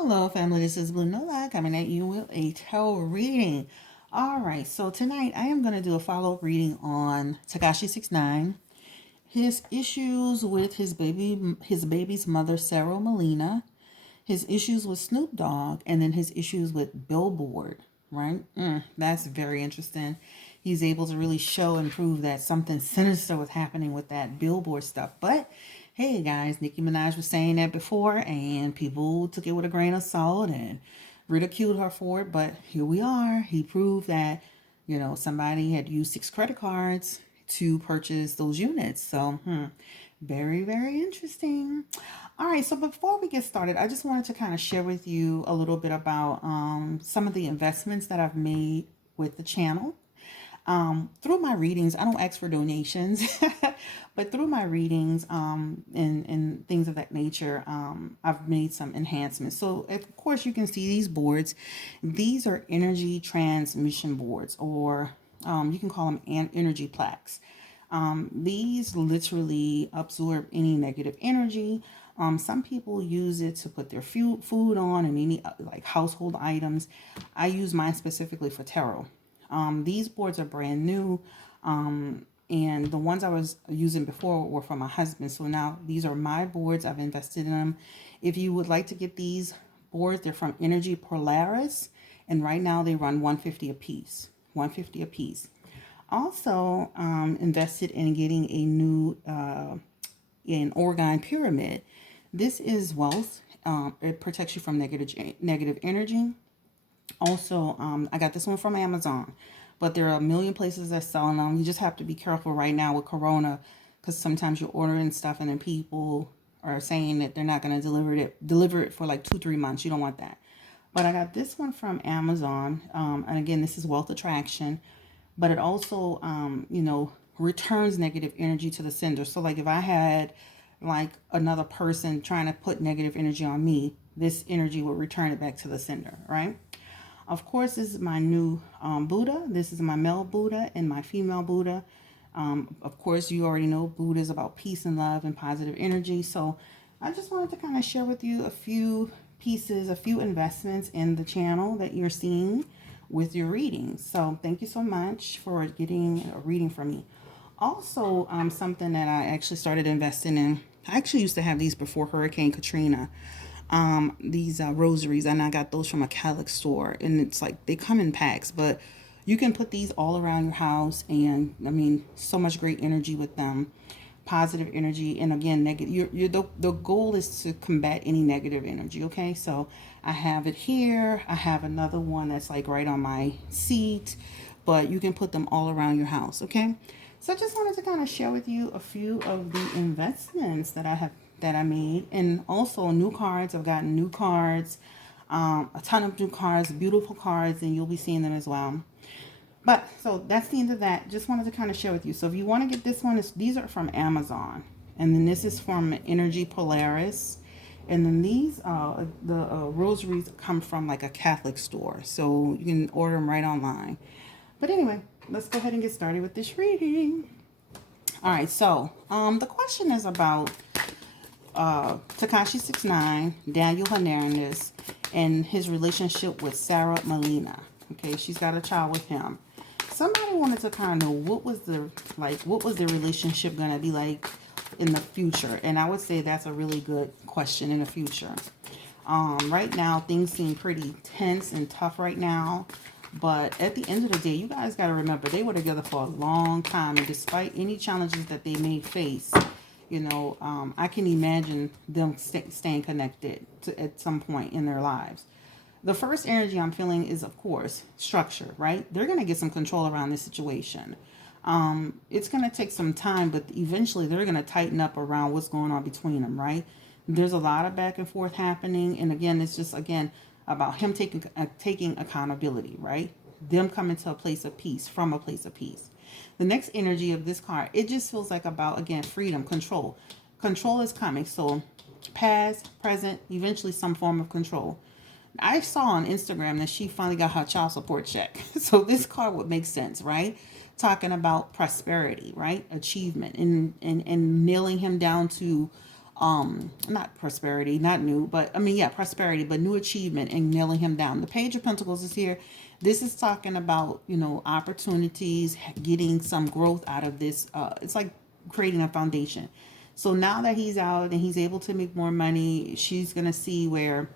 Hello, family. This is Blue Nola coming at you with a tarot reading. All right, so tonight I am going to do a follow-up reading on Tekashi 69, his issues with his baby's mother, Sara Molina, his issues with Snoop Dogg, and then his issues with Billboard. Right? That's very interesting. He's able to really show and prove that something sinister was happening with that Billboard stuff. But hey, guys, Nicki Minaj was saying that before, and people took it with a grain of salt and ridiculed her for it. But here we are. He proved that, somebody had used 6 credit cards to purchase those units. So, very, very interesting. All right, so before we get started, I just wanted to kind of share with you a little bit about some of the investments that I've made with the channel. Through my readings, I don't ask for donations, but through my readings and things of that nature, I've made some enhancements. So, of course, you can see these boards. These are energy transmission boards, or you can call them energy plaques. These literally absorb any negative energy. Some people use it to put their food on and any like household items. I use mine specifically for tarot. These boards are brand new. And the ones I was using before were for my husband. So now these are my boards. I've invested in them. If you would like to get these boards, they're from Energy Polaris. And right now they run $150 a piece. $150 a piece. Also invested in getting a new an orgone pyramid. This is wealth. It protects you from negative energy. Also, I got this one from Amazon, but there are a million places that sell them. You just have to be careful right now with Corona, because sometimes you're ordering stuff and then people are saying that they're not going to deliver it for like 2-3 months. You don't want that. But I got this one from Amazon, and again, this is wealth attraction, but it also, returns negative energy to the sender. So, like if I had like another person trying to put negative energy on me, this energy will return it back to the sender, right? Of course, this is my new Buddha. This is my male Buddha and my female Buddha. Of course, you already know Buddha is about peace and love and positive energy. So I just wanted to kind of share with you a few pieces, a few investments in the channel that you're seeing with your readings. So thank you so much for getting a reading from me. Also, something that I actually started investing in. I actually used to have these before Hurricane Katrina. These rosaries, and I got those from a Catholic store, and it's like they come in packs, but you can put these all around your house, and I mean, so much great energy with them, positive energy. And again, negative, the goal is to combat any negative energy. Okay, so I have it here. I have another one that's like right on my seat, but you can put them all around your house. Okay, so I just wanted to kind of share with you a few of the investments that I made, and also new cards. I've gotten new cards, a ton of new cards, beautiful cards, and you'll be seeing them as well. But so that's the end of that. Just wanted to kind of share with you. So if you want to get this one, these are from Amazon, and then this is from Energy Polaris, and then these the rosaries come from like a Catholic store, so you can order them right online. But anyway, let's go ahead and get started with this reading. All right, so the question is about Tekashi 69, Daniel Hernandez, and his relationship with Sara Molina. Okay, she's got a child with him. Somebody wanted to kind of know what was the relationship gonna be like in the future, and I would say that's a really good question in the future. Right now things seem pretty tense and tough right now, but at the end of the day, you guys got to remember they were together for a long time, and despite any challenges that they may face, I can imagine them staying connected at some point in their lives. The first energy I'm feeling is, of course, structure, right? They're going to get some control around this situation. It's going to take some time, but eventually they're going to tighten up around what's going on between them, right? There's a lot of back and forth happening. And again, it's just, about him taking accountability, right? Them coming to a place of peace, from a place of peace. The next energy of this card, it just feels like about, again, freedom, control. Control is coming. So past, present, eventually some form of control. I saw on Instagram that she finally got her child support check. So this card would make sense, right? Talking about prosperity, right? Achievement, and nailing him down to not prosperity, not new, but I mean, yeah, prosperity, but new achievement and nailing him down. The Page of Pentacles is here. This is talking about, you know, opportunities, getting some growth out of this. It's like creating a foundation. So now that he's out and he's able to make more money, she's going to see where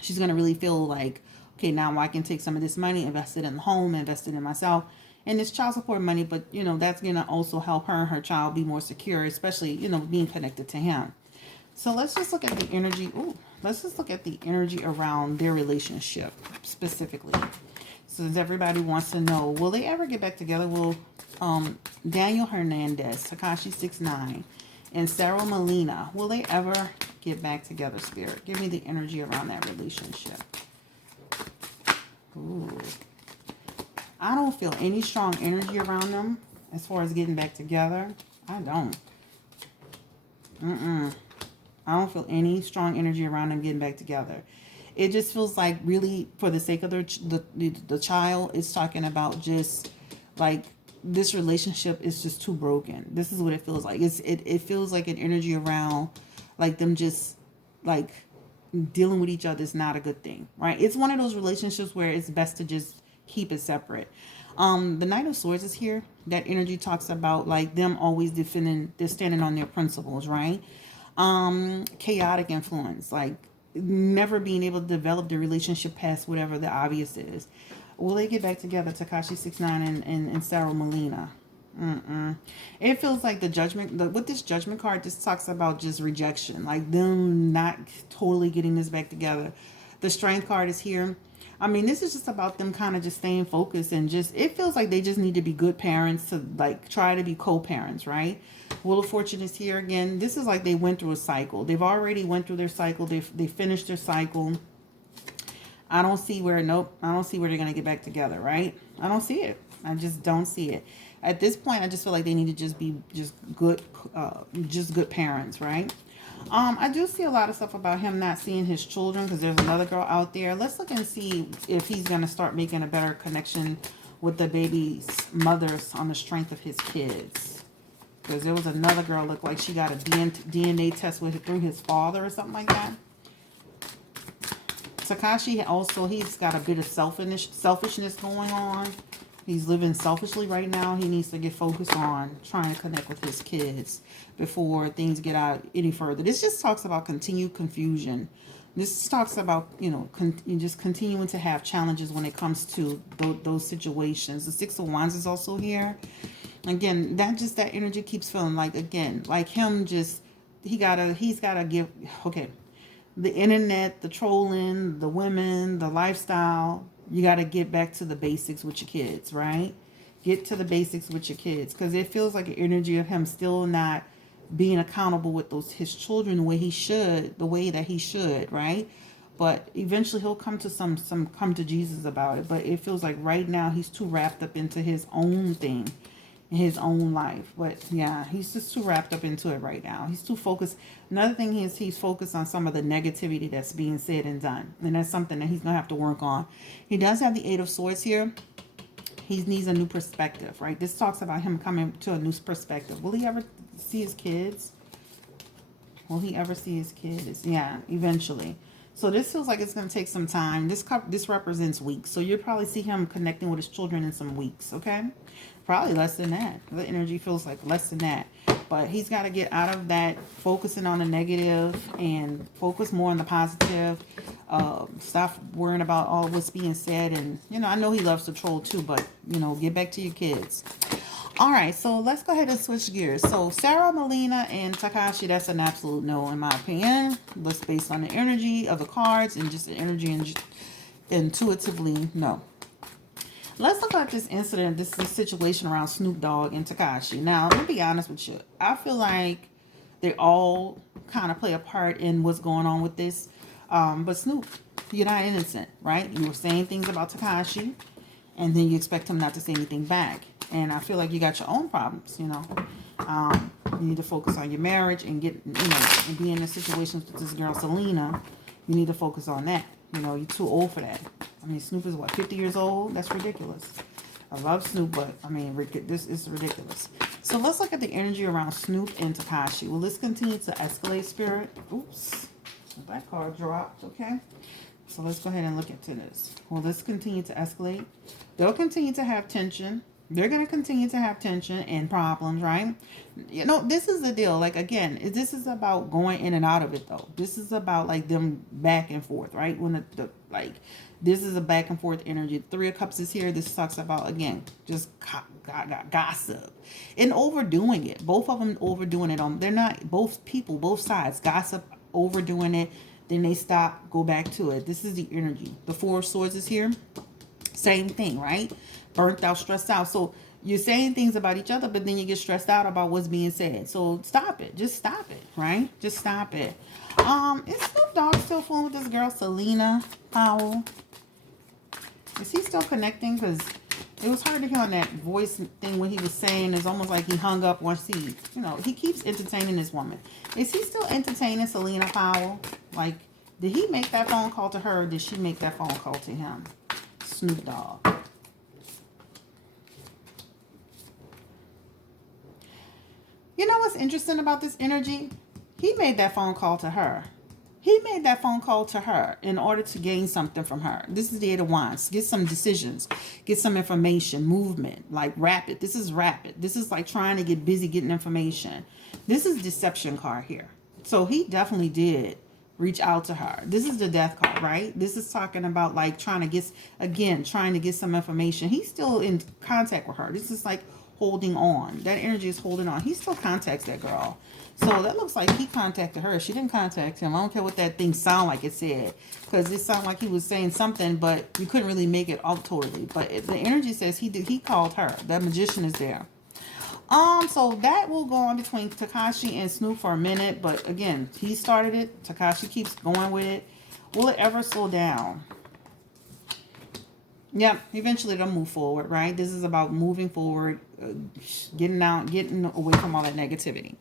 she's going to really feel like, okay, now I can take some of this money, invest it in the home, invest it in myself. And it's child support money, but, you know, that's going to also help her and her child be more secure, especially, you know, being connected to him. So let's just look at the energy. Ooh, let's just look at the energy around their relationship specifically. Since everybody wants to know, will they ever get back together? Will Daniel Hernandez, Tekashi 6ix9ine, and Sara Molina, will they ever get back together, Spirit? Give me the energy around that relationship. Ooh. I don't feel any strong energy around them as far as getting back together. I don't. I don't feel any strong energy around them getting back together. It just feels like really for the sake of the child, it's talking about just like this relationship is just too broken. This is what it feels like. It feels like an energy around like them just like dealing with each other is not a good thing, right? It's one of those relationships where it's best to just keep it separate. The Knight of Swords is here. That energy talks about like them always defending, they're standing on their principles, right? Chaotic influence, like never being able to develop the relationship past whatever the obvious is. Will they get back together, Tekashi 6ix9ine and Sara Molina? It feels like the judgment, with this judgment card, this talks about just rejection, like them not totally getting this back together. The Strength card is here. I mean, this is just about them kind of just staying focused and just, it feels like they just need to be good parents to like try to be co-parents, right? Wheel of Fortune is here again. This is like they went through a cycle. They've already went through their cycle. They finished their cycle. I don't see where, nope, I don't see where they're going to get back together, right? I don't see it. I just don't see it. At this point, I just feel like they need to just be just good parents, right? I do see a lot of stuff about him not seeing his children because there's another girl out there. Let's look and see if he's going to start making a better connection with the baby's mothers on the strength of his kids. Because there was another girl looked like she got a DNA test through his father or something like that. Tekashi also, he's got a bit of selfishness going on. He's living selfishly right now. He needs to get focused on trying to connect with his kids before things get out any further. This just talks about continued confusion. This talks about, you know, just continuing to have challenges when it comes to those situations. The Six of Wands is also here. Again, that energy keeps feeling like, again, like him just, he's gotta give, okay, the internet, the trolling, the women, the lifestyle, you got to get back to the basics with your kids, right? Get to the basics with your kids. Because it feels like an energy of him still not being accountable with his children the way that he should, right? But eventually he'll come to come to Jesus about it. But it feels like right now he's too wrapped up into his own thing, in his own life. But yeah, he's just too wrapped up into it right now. He's too focused. Another thing is he's focused on some of the negativity that's being said and done. And that's something that he's going to have to work on. He does have the Eight of Swords here. He needs a new perspective, right? This talks about him coming to a new perspective. Will he ever see his kids? Will he ever see his kids? Yeah, eventually. So this feels like it's going to take some time. This represents weeks. So you'll probably see him connecting with his children in some weeks, okay? Probably less than that. The energy feels like less than that. But he's got to get out of that, focusing on the negative and focus more on the positive. Stop worrying about all what's being said. And, you know, I know he loves to troll too, but, you know, get back to your kids. All right, so let's go ahead and switch gears. So Sara Molina and Tekashi, that's an absolute no in my opinion. That's based on the energy of the cards and just the energy and intuitively no. Let's look at this incident, this situation around Snoop Dogg and Tekashi. Now, let me be honest with you. I feel like they all kind of play a part in what's going on with this. But Snoop, you're not innocent, right? You were saying things about Tekashi, and then you expect him not to say anything back. And I feel like you got your own problems, you know. You need to focus on your marriage and get, you know, and be in a situation with this girl, Selena. You need to focus on that. You know, you're too old for that. I mean, Snoop is, what, 50 years old? That's ridiculous. I love Snoop, but, I mean, this is ridiculous. So let's look at the energy around Snoop and Tekashi. Will this continue to escalate, Spirit? Oops. That card dropped, okay? So let's go ahead and look into this. Will this continue to escalate? They'll continue to have tension. They're going to continue to have tension and problems, right? You know, this is the deal. Like, again, this is about going in and out of it, though. This is about, like, them back and forth, right? When like, this is a back and forth energy. Three of Cups is here. This talks about, again, just gossip and overdoing it. Both of them overdoing it. They're not, both people, both sides, gossip, overdoing it. Then they stop, go back to it. This is the energy. The Four of Swords is here. Same thing, right? Burnt out, stressed out. So you're saying things about each other, but then you get stressed out about what's being said. So stop it. Just stop it, right? Just stop it. Is Snoop Dogg still fooling with this girl, Selena Powell? Is he still connecting? Because it was hard to hear on that voice thing when he was saying. It's almost like he hung up once he, you know, he keeps entertaining this woman. Is he still entertaining Selena Powell? Like, did he make that phone call to her, or did she make that phone call to him? Snoop Dogg. You know what's interesting about this energy? He made that phone call to her. He made that phone call to her in order to gain something from her. This is the Eight of Wands. Get some decisions. Get some information. Movement. Like rapid. This is rapid. This is like trying to get busy getting information. This is deception card here. So he definitely did reach out to her. This is the Death card, right? This is talking about like trying to get some information. He's still in contact with her. This is like holding on. That energy is holding on. He still contacts that girl. So that looks like he contacted her. She didn't contact him. I don't care what that thing sound like it said. Because it sounded like he was saying something, but you couldn't really make it out totally. But the energy says he called her. That Magician is there. So that will go on between Tekashi and Snoop for a minute. But again, he started it. Tekashi keeps going with it. Will it ever slow down? Yeah, eventually they'll move forward, right? This is about moving forward, getting away from all that negativity.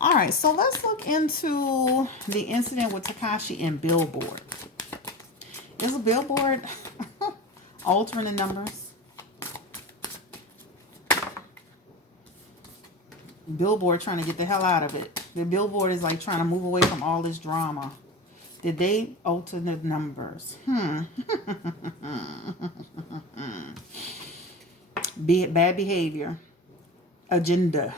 All right, so let's look into the incident with Tekashi and Billboard. Is a Billboard altering the numbers? Billboard trying to get the hell out of it. The Billboard is like trying to move away from all this drama. Did they alter the numbers? Bad behavior. Agenda.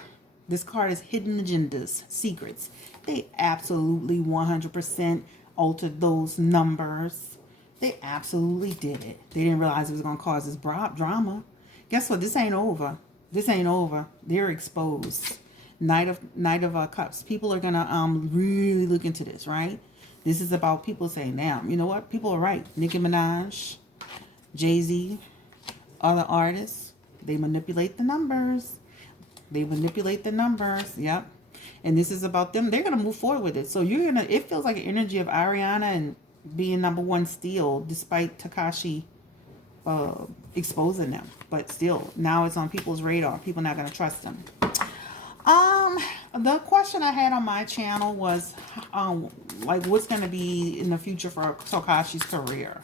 This card is hidden agendas, secrets. They absolutely 100% altered those numbers. They absolutely did it. They didn't realize it was going to cause this drama. Guess what? This ain't over. This ain't over. They're exposed. Knight of Cups. People are going to really look into this, right? This is about people saying, damn, you know what? People are right. Nicki Minaj, Jay-Z, other artists, they manipulate the numbers. They manipulate the numbers. Yep. And this is about them. They're going to move forward with it. So it feels like an energy of Ariana and being number one still, despite Tekashi exposing them. But still, now it's on people's radar. People not going to trust them. The question I had on my channel was, like, what's going to be in the future for Tekashi's career?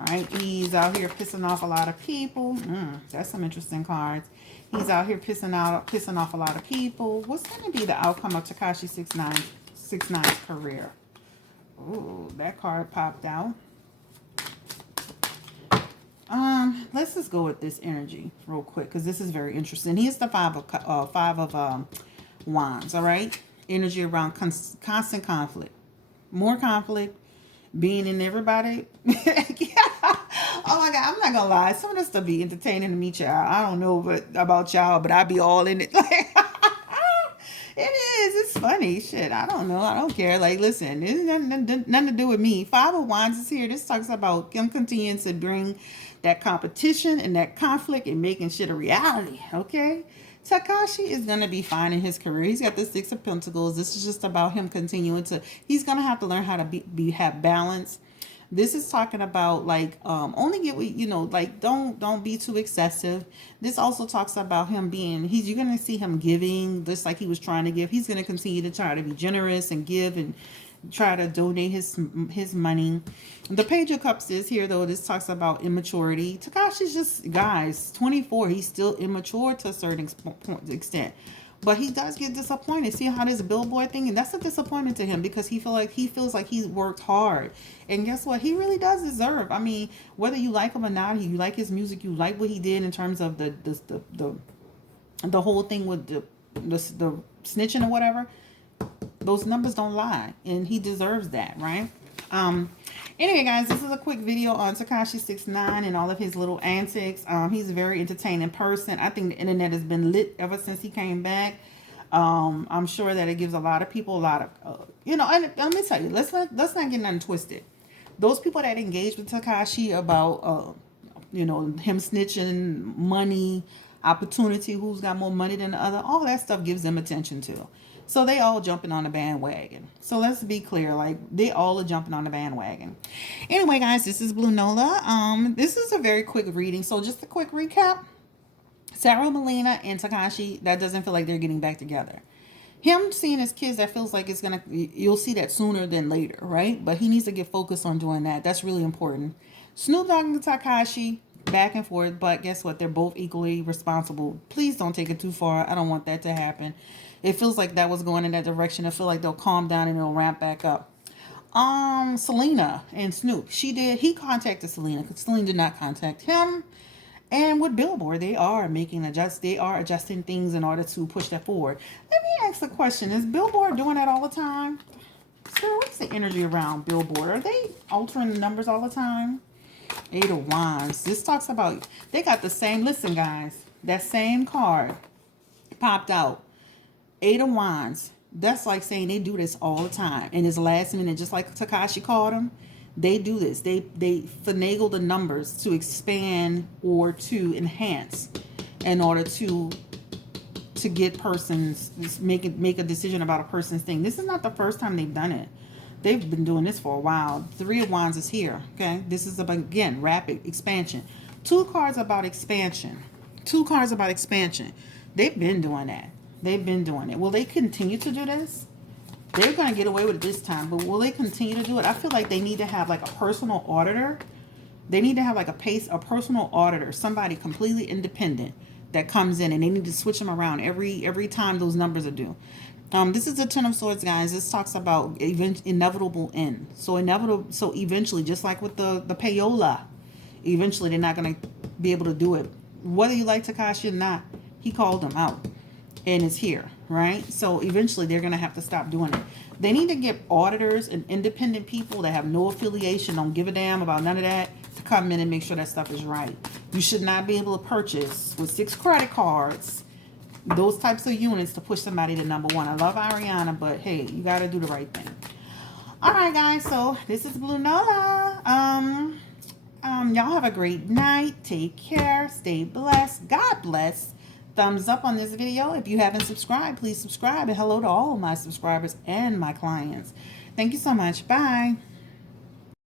All right, he's out here pissing off a lot of people. That's some interesting cards. He's out here pissing off a lot of people. What's going to be the outcome of Tekashi 6ix9ine's career? Ooh, that card popped out. Let's just go with this energy real quick because this is very interesting. Here's the five of wands. All right, energy around constant conflict, more conflict, being in everybody. Oh my God, I'm not gonna lie. Some of this stuff be entertaining to me, child. I don't know about y'all, but I be all in it. It is. It's funny. Shit, I don't know. I don't care. Like, listen, it's nothing to do with me. Five of Wands is here. This talks about him continuing to bring that competition and that conflict and making shit a reality. Okay? Tekashi is going to be fine in his career. He's got the Six of Pentacles. This is just about him continuing to, he's going to have to learn how to have balance. This is talking about like only get what you know, like don't be too excessive. This also talks about him being you're gonna see him giving just like he was trying to give. He's gonna continue to try to be generous and give and try to donate his money. The Page of Cups is here though. This talks about immaturity. Tekashi's just, guys, 24. He's still immature to a certain extent. But he does get disappointed. See how this Billboard thing, and that's a disappointment to him because he feels like he's worked hard. And guess what? He really does deserve. I mean, whether you like him or not, you like his music, you like what he did in terms of the whole thing with the snitching or whatever. Those numbers don't lie, and he deserves that, right? Anyway, guys, this is a quick video on Tekashi 6ix9ine and all of his little antics. He's a very entertaining person. I think the internet has been lit ever since he came back. I'm sure that it gives a lot of people a lot of, and let me tell you, let's not get nothing twisted. Those people that engage with Tekashi about, him snitching, money, opportunity, who's got more money than the other, all that stuff gives them attention too. So they all jumping on the bandwagon. So let's be clear, like they all are jumping on the bandwagon. Anyway, guys, this is Blue Nola. This is a very quick reading. So just a quick recap. Sara, Molina, and Tekashi, that doesn't feel like they're getting back together. Him seeing his kids, that feels like you'll see that sooner than later, right? But he needs to get focused on doing that. That's really important. Snoop Dogg and Tekashi, back and forth, but guess what? They're both equally responsible. Please don't take it too far. I don't want that to happen. It feels like that was going in that direction. I feel like they'll calm down and it'll ramp back up. Selena and Snoop. He contacted Selena because Selena did not contact him. And with Billboard, they are adjusting things in order to push that forward. Let me ask a question. Is Billboard doing that all the time? Sir, what's the energy around Billboard? Are they altering the numbers all the time? 8 of Wands. This talks about, they got the same, listen guys, that same card popped out. 8 of Wands. That's like saying they do this all the time. And it's last minute, just like Tekashi called them. They do this. They finagle the numbers to expand or to enhance in order to get persons, make a decision about a person's thing. This is not the first time they've done it. They've been doing this for a while. 3 of Wands is here. Okay. This is about, again, rapid expansion. 2 cards about expansion. 2 cards about expansion. They've been doing that. They've been doing it. Will they continue to do this? They're going to get away with it this time, but will they continue to do it? I feel like they need to have like a personal auditor. They need to have like a personal auditor, somebody completely independent that comes in, and they need to switch them around every time those numbers are due. This is the 10 of Swords, guys. This talks about inevitable end. So eventually, just like with the payola, eventually they're not going to be able to do it. Whether you like Tekashi or not, he called them out. And it's here, right? So eventually they're going to have to stop doing it. They need to get auditors and independent people that have no affiliation, don't give a damn about none of that, to come in and make sure that stuff is right. You should not be able to purchase with 6 credit cards those types of units to push somebody to number 1. I love Ariana, but hey, you got to do the right thing. All right, guys. So this is Blue Nola. Y'all have a great night. Take care. Stay blessed. God bless. Thumbs up on this video. If you haven't subscribed, please subscribe. And hello to all of my subscribers and my clients. Thank you so much. Bye.